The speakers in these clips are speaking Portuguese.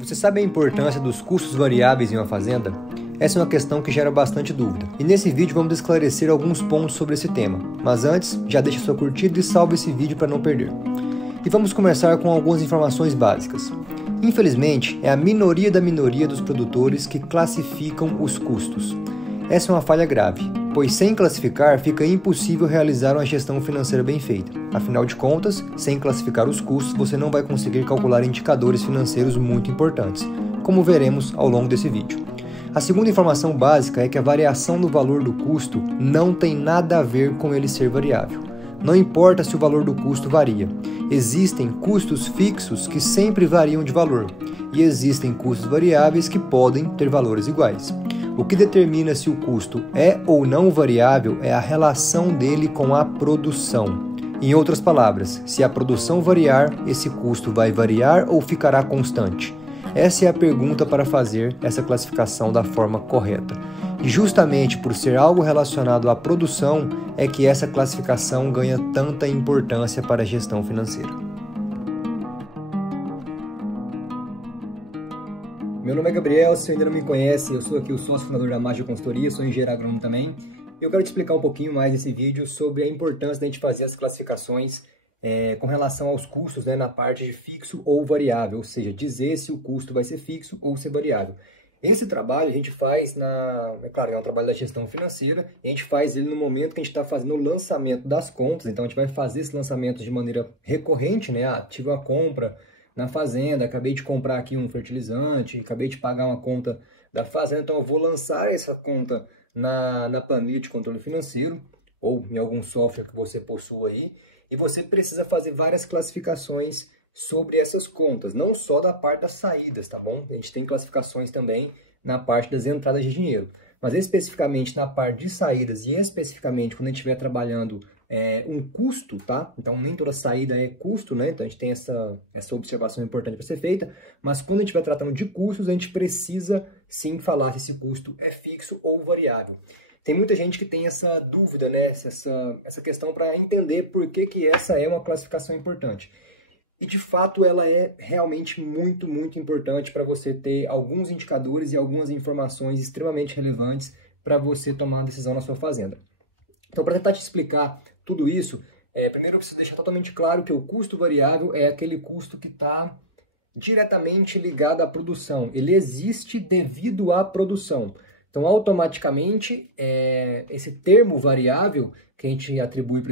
Você sabe a importância dos custos variáveis em uma fazenda? Essa é uma questão que gera bastante dúvida. E nesse vídeo vamos esclarecer alguns pontos sobre esse tema. Mas antes, já deixa sua curtida e salve esse vídeo para não perder. E vamos começar com algumas informações básicas. Infelizmente, é a minoria da minoria dos produtores que classificam os custos. Essa é uma falha grave, pois sem classificar fica impossível realizar uma gestão financeira bem feita. Afinal de contas, sem classificar os custos, você não vai conseguir calcular indicadores financeiros muito importantes, como veremos ao longo desse vídeo. A segunda informação básica é que a variação do valor do custo não tem nada a ver com ele ser variável. Não importa se o valor do custo varia. Existem custos fixos que sempre variam de valor, e existem custos variáveis que podem ter valores iguais. O que determina se o custo é ou não variável é a relação dele com a produção. Em outras palavras, se a produção variar, esse custo vai variar ou ficará constante? Essa é a pergunta para fazer essa classificação da forma correta. E justamente por ser algo relacionado à produção é que essa classificação ganha tanta importância para a gestão financeira. Meu nome é Gabriel, se você ainda não me conhece, eu sou aqui o sócio fundador da Mágica Consultoria, sou engenheiro agrônomo também. Eu quero te explicar um pouquinho mais nesse vídeo sobre a importância da gente fazer as classificações com relação aos custos, na parte de fixo ou variável, ou seja, dizer se o custo vai ser fixo ou ser variável. Esse trabalho a gente faz é claro, é um trabalho da gestão financeira, e a gente faz ele no momento que a gente está fazendo o lançamento das contas, então a gente vai fazer esse lançamento de maneira recorrente, tive uma compra na fazenda, acabei de comprar aqui um fertilizante, acabei de pagar uma conta da fazenda, então eu vou lançar essa conta na planilha de controle financeiro, ou em algum software que você possua aí, e você precisa fazer várias classificações sobre essas contas, não só da parte das saídas, tá bom? A gente tem classificações também na parte das entradas de dinheiro, mas especificamente na parte de saídas e especificamente quando a gente estiver trabalhando um custo, tá? Então nem toda saída é custo, Então a gente tem essa observação importante para ser feita, mas quando a gente estiver tratando de custos, a gente precisa sim falar se esse custo é fixo ou variável. Tem muita gente que tem essa dúvida, essa questão para entender por que essa é uma classificação importante. E de fato ela é realmente muito, muito importante para você ter alguns indicadores e algumas informações extremamente relevantes para você tomar uma decisão na sua fazenda. Então, para tentar te explicar tudo isso, primeiro eu preciso deixar totalmente claro que o custo variável é aquele custo que está diretamente ligado à produção. Ele existe devido à produção. Então, automaticamente, esse termo variável que a gente atribui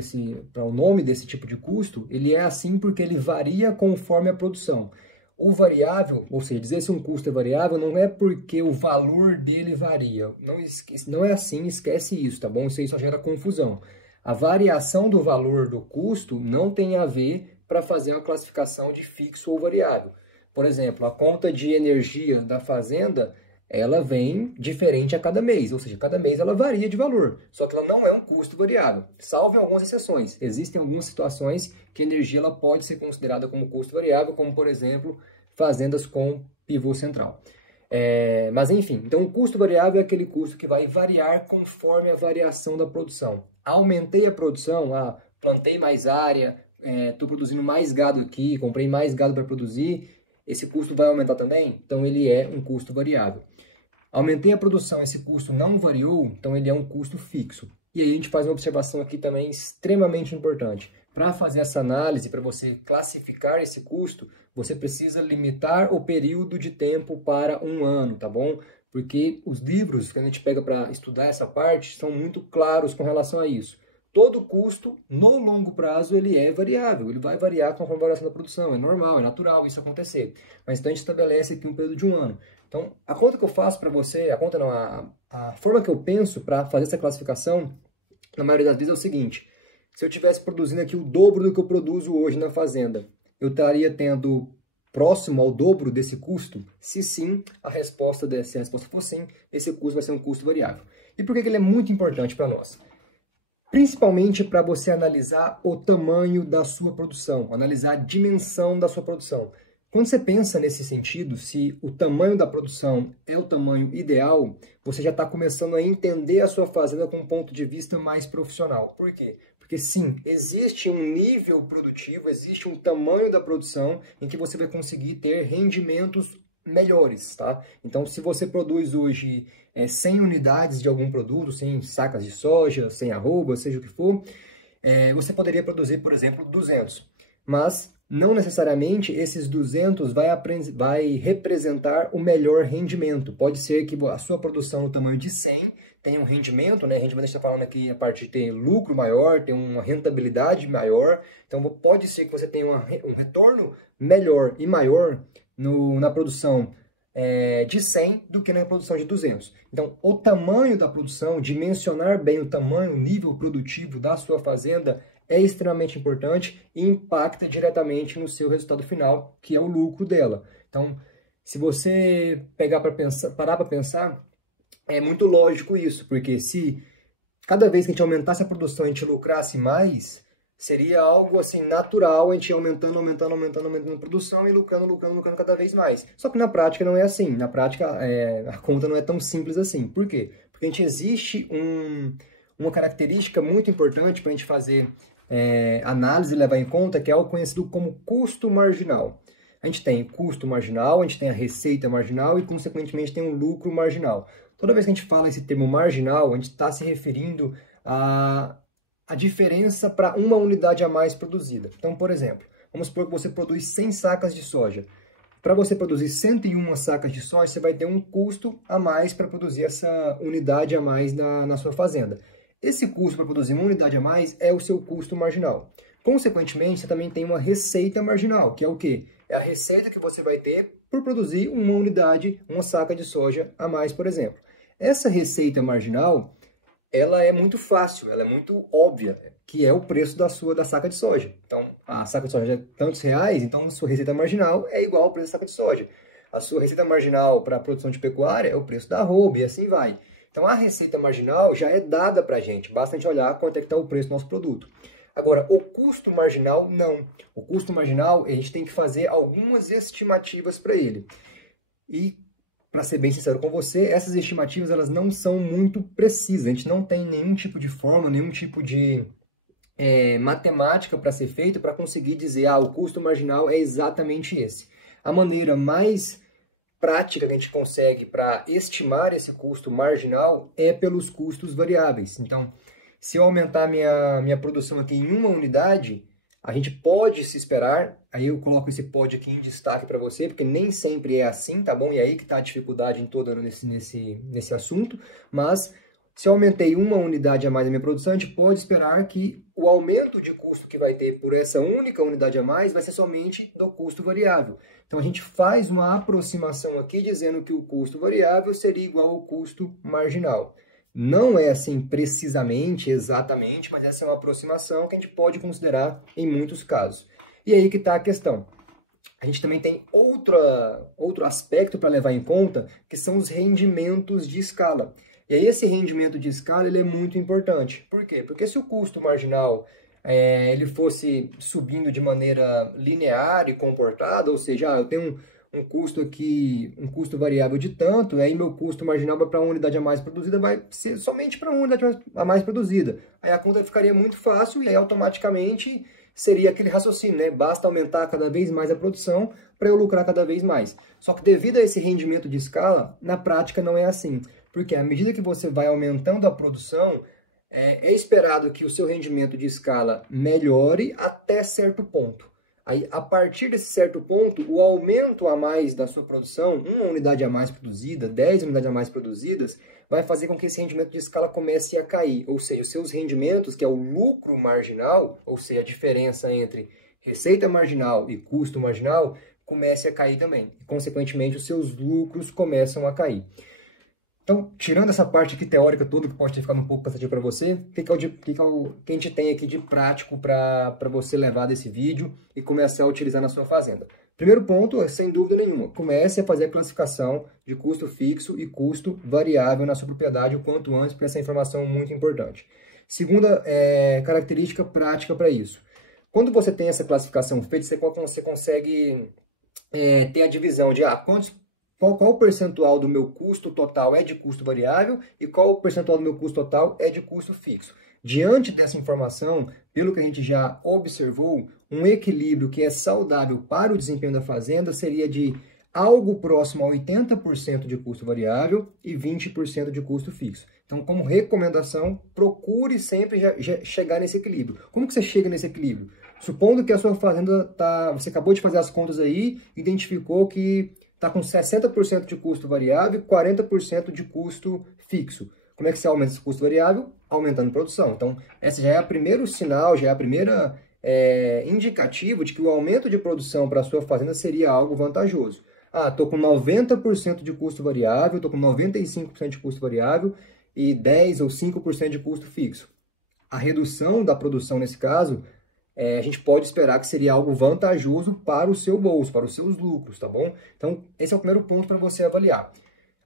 para o nome desse tipo de custo, ele é assim porque ele varia conforme a produção. O variável, ou seja, dizer se um custo é variável, não é porque o valor dele varia. Não é assim, esquece isso, tá bom? Isso aí só gera confusão. A variação do valor do custo não tem a ver para fazer uma classificação de fixo ou variável. Por exemplo, a conta de energia da fazenda, ela vem diferente a cada mês, ou seja, cada mês ela varia de valor, só que ela não é um custo variável, salvo em algumas exceções. Existem algumas situações que a energia ela pode ser considerada como custo variável, como por exemplo, fazendas com pivô central. Mas enfim, então o custo variável é aquele custo que vai variar conforme a variação da produção. Aumentei a produção, plantei mais área, estou produzindo mais gado aqui, comprei mais gado para produzir, esse custo vai aumentar também? Então ele é um custo variável. Aumentei a produção, esse custo não variou, então ele é um custo fixo. E aí a gente faz uma observação aqui também extremamente importante. Para fazer essa análise, para você classificar esse custo, você precisa limitar o período de tempo para 1 ano, tá bom? Porque os livros que a gente pega para estudar essa parte são muito claros com relação a isso. Todo custo, no longo prazo, ele é variável, ele vai variar conforme a variação da produção, é normal, é natural isso acontecer. Mas então a gente estabelece aqui um período de 1 ano. Então, a conta que eu faço para você, a forma que eu penso para fazer essa classificação, na maioria das vezes é o seguinte: se eu estivesse produzindo aqui o dobro do que eu produzo hoje na fazenda, eu estaria tendo próximo ao dobro desse custo? Se sim, se a resposta for sim, esse custo vai ser um custo variável. E por que ele é muito importante para nós? Principalmente para você analisar o tamanho da sua produção, analisar a dimensão da sua produção. Quando você pensa nesse sentido, se o tamanho da produção é o tamanho ideal, você já está começando a entender a sua fazenda com um ponto de vista mais profissional. Por quê? Porque sim, existe um nível produtivo, existe um tamanho da produção em que você vai conseguir ter rendimentos melhores, tá? Então, se você produz hoje 100 unidades de algum produto, 100 sacas de soja, 100 arroba, seja o que for, você poderia produzir, por exemplo, 200. Mas não necessariamente esses 200 vai representar o melhor rendimento. Pode ser que a sua produção no tamanho de 100 tenha um rendimento, né? Rendimento a gente está falando aqui a parte de ter lucro maior, ter uma rentabilidade maior. Então pode ser que você tenha um retorno melhor e maior na produção de 100 do que na produção de 200. Então, o tamanho da produção, dimensionar bem o tamanho, o nível produtivo da sua fazenda é extremamente importante e impacta diretamente no seu resultado final, que é o lucro dela. Então, se você parar para pensar, é muito lógico isso, porque se cada vez que a gente aumentasse a produção, a gente lucrasse mais, seria algo assim natural, a gente ir aumentando a produção e lucrando cada vez mais. Só que na prática não é assim. Na prática a conta não é tão simples assim. Por quê? Porque existe uma característica muito importante para a gente fazer análise e levar em conta, que é algo conhecido como custo marginal. A gente tem custo marginal, a gente tem a receita marginal e, consequentemente, tem o lucro marginal. Toda vez que a gente fala esse termo marginal, a gente está se referindo a diferença para uma unidade a mais produzida. Então, por exemplo, vamos supor que você produz 100 sacas de soja. Para você produzir 101 sacas de soja, você vai ter um custo a mais para produzir essa unidade a mais na sua fazenda. Esse custo para produzir uma unidade a mais é o seu custo marginal. Consequentemente, você também tem uma receita marginal, que é o quê? É a receita que você vai ter por produzir uma unidade, uma saca de soja a mais, por exemplo. Essa receita marginal, ela é muito fácil, ela é muito óbvia, que é o preço da saca de soja. Então, a saca de soja é tantos reais, então a sua receita marginal é igual ao preço da saca de soja. A sua receita marginal para a produção de pecuária é o preço da arroba e assim vai. Então, a receita marginal já é dada para a gente, basta a gente olhar quanto é que está o preço do nosso produto. Agora, o custo marginal, não. O custo marginal, a gente tem que fazer algumas estimativas para ele. E, para ser bem sincero com você, essas estimativas elas não são muito precisas. A gente não tem nenhum tipo de fórmula, nenhum tipo de matemática para ser feito para conseguir dizer, o custo marginal é exatamente esse. A maneira mais prática que a gente consegue para estimar esse custo marginal é pelos custos variáveis. Então, se eu aumentar minha produção aqui em uma unidade, a gente pode se esperar, aí eu coloco esse pode aqui em destaque para você, porque nem sempre é assim, tá bom? E aí que está a dificuldade em todo nesse assunto, mas se eu aumentei uma unidade a mais na minha produção, a gente pode esperar que o aumento de custo que vai ter por essa única unidade a mais vai ser somente do custo variável. Então a gente faz uma aproximação aqui dizendo que o custo variável seria igual ao custo marginal. Não é assim precisamente, exatamente, mas essa é uma aproximação que a gente pode considerar em muitos casos. E aí que está a questão. A gente também tem outro aspecto para levar em conta, que são os rendimentos de escala. E aí esse rendimento de escala ele é muito importante. Por quê? Porque se o custo marginal ele fosse subindo de maneira linear e comportada, ou seja, eu tenho um custo aqui, um custo variável de tanto, aí meu custo marginal para uma unidade a mais produzida vai ser somente para uma unidade a mais produzida. Aí a conta ficaria muito fácil e aí automaticamente seria aquele raciocínio, né? Basta aumentar cada vez mais a produção para eu lucrar cada vez mais. Só que devido a esse rendimento de escala, na prática não é assim. Porque à medida que você vai aumentando a produção, é esperado que o seu rendimento de escala melhore até certo ponto. Aí, a partir desse certo ponto, o aumento a mais da sua produção, uma unidade a mais produzida, 10 unidades a mais produzidas, vai fazer com que esse rendimento de escala comece a cair. Ou seja, os seus rendimentos, que é o lucro marginal, ou seja, a diferença entre receita marginal e custo marginal, comece a cair também. E, consequentemente, os seus lucros começam a cair. Então, tirando essa parte aqui teórica toda, que pode ter ficado um pouco cansativo para você, o que a gente tem aqui de prático para você levar desse vídeo e começar a utilizar na sua fazenda? Primeiro ponto, sem dúvida nenhuma, comece a fazer a classificação de custo fixo e custo variável na sua propriedade o quanto antes, porque essa informação é muito importante. Segunda característica prática para isso. Quando você tem essa classificação feita, você consegue ter a divisão de qual o percentual do meu custo total é de custo variável e qual o percentual do meu custo total é de custo fixo. Diante dessa informação, pelo que a gente já observou, um equilíbrio que é saudável para o desempenho da fazenda seria de algo próximo a 80% de custo variável e 20% de custo fixo. Então, como recomendação, procure sempre chegar nesse equilíbrio. Como que você chega nesse equilíbrio? Supondo que a sua fazenda você acabou de fazer as contas aí, identificou que está com 60% de custo variável e 40% de custo fixo. Como é que você aumenta esse custo variável? Aumentando a produção. Então, esse já é o primeiro sinal, já é a primeira indicativo de que o aumento de produção para a sua fazenda seria algo vantajoso. Ah, estou com 90% de custo variável, estou com 95% de custo variável e 10 ou 5% de custo fixo. A redução da produção nesse caso, a gente pode esperar que seria algo vantajoso para o seu bolso, para os seus lucros, tá bom? Então, esse é o primeiro ponto para você avaliar.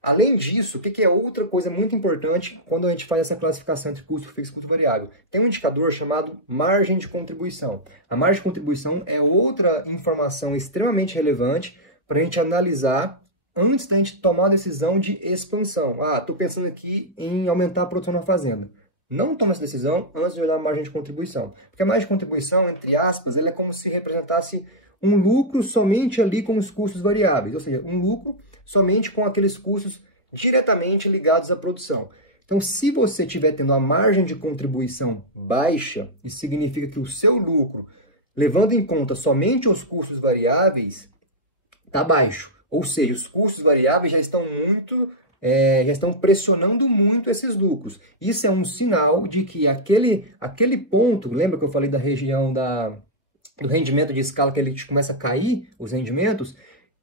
Além disso, o que é outra coisa muito importante quando a gente faz essa classificação entre custo fixo e custo variável? Tem um indicador chamado margem de contribuição. A margem de contribuição é outra informação extremamente relevante para a gente analisar antes da gente tomar a decisão de expansão. Ah, estou pensando aqui em aumentar a produção na fazenda. Não toma essa decisão antes de olhar a margem de contribuição. Porque a margem de contribuição, entre aspas, ela é como se representasse um lucro somente ali com os custos variáveis. Ou seja, um lucro somente com aqueles custos diretamente ligados à produção. Então, se você estiver tendo a margem de contribuição baixa, isso significa que o seu lucro, levando em conta somente os custos variáveis, está baixo. Ou seja, os custos variáveis já estão pressionando muito esses lucros. Isso é um sinal de que aquele ponto, lembra que eu falei da região do rendimento de escala, que ele começa a cair os rendimentos?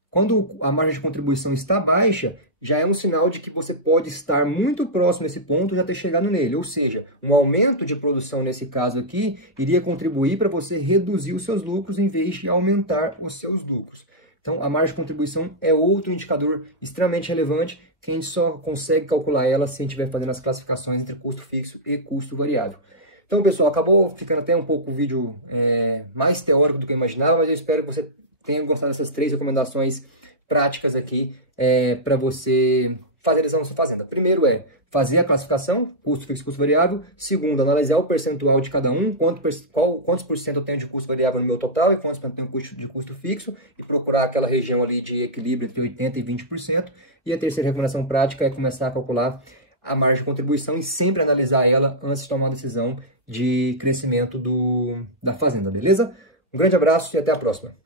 Quando a margem de contribuição está baixa, já é um sinal de que você pode estar muito próximo desse ponto e já ter chegado nele. Ou seja, um aumento de produção nesse caso aqui iria contribuir para você reduzir os seus lucros em vez de aumentar os seus lucros. Então, a margem de contribuição é outro indicador extremamente relevante que a gente só consegue calcular ela se a gente estiver fazendo as classificações entre custo fixo e custo variável. Então, pessoal, acabou ficando até um pouco o vídeo mais teórico do que eu imaginava, mas eu espero que você tenha gostado dessas 3 recomendações práticas aqui para você fazer a na sua fazenda. Primeiro fazer a classificação, custo fixo e custo variável. Segundo, analisar o percentual de cada um, quantos por cento eu tenho de custo variável no meu total e quantos por cento eu tenho de custo fixo, e procurar aquela região ali de equilíbrio entre 80% e 20%. E a terceira recomendação prática é começar a calcular a margem de contribuição e sempre analisar ela antes de tomar a decisão de crescimento da fazenda, beleza? Um grande abraço e até a próxima.